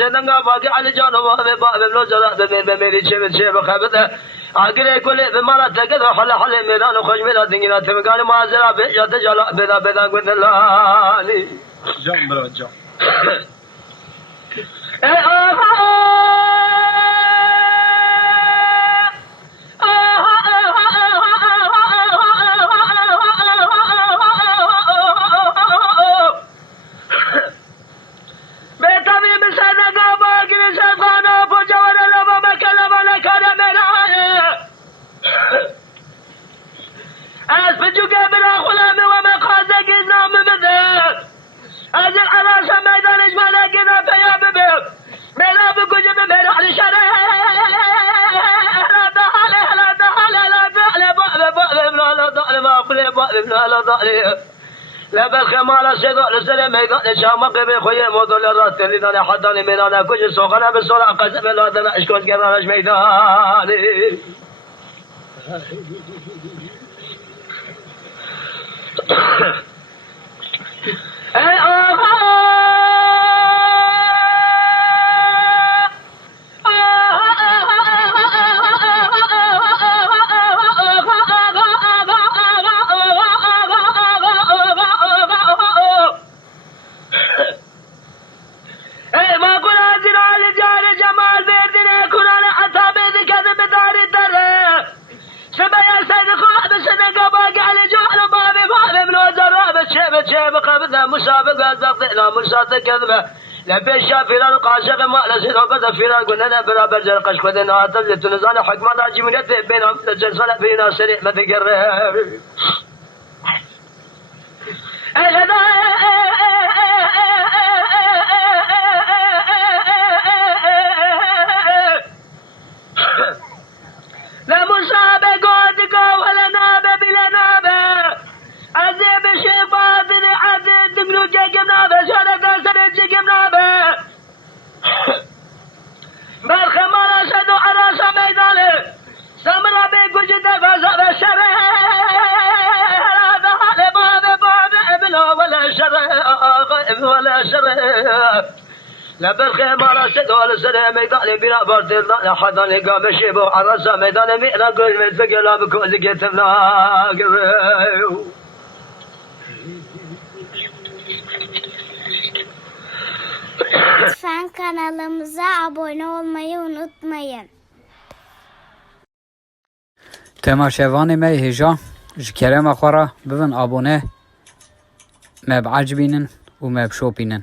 سيدنا باقي على جانب باب الوزراء بميري شيء بخبته عقل كل بمرة تقدر حل ميدان وخش ميدان دينا تمقال ما زرا بيجا تجلا بدا قد الله جام برا جام لا بالخمال سيدو لسلم يقول شام قبي خويا موضوع الراس اللي انا حضاني من انا كل سوق انا بالصلاه قسم الله انا اشكوت قراش ميداني مسابقة زقنا مسابقة كذبة لبي شافيران قاشق ما لسنا قد فيران قلنا برا برجل قش خدنا تزت نزال حكم الله جمنت بينهم تجسنا فينا سريع ما تقرر لا مسابقة تقوى ولا نابة بلا نابة عزيب الشيخ باطن عزيز تقلو جاكم نابة شارك سرد جاكم نابة بالخمال أشهدوا عراس ميدانه سمرا بيكو جدا فزاب الشرع هذا باب ابنه ولا شرع ولا شرع لا بالخمال أشهدوا على سرع ميدانه بنا باطن لا حضاني قام الشيبو عراس ميدانه مئنا قل من فقلا بكل كتبنا Lütfen kanalımıza abone olmayı unutmayın. تماشاوان ما هجا جكرم أخورا بفن أبونه ما بعجبينن وما بشوبينن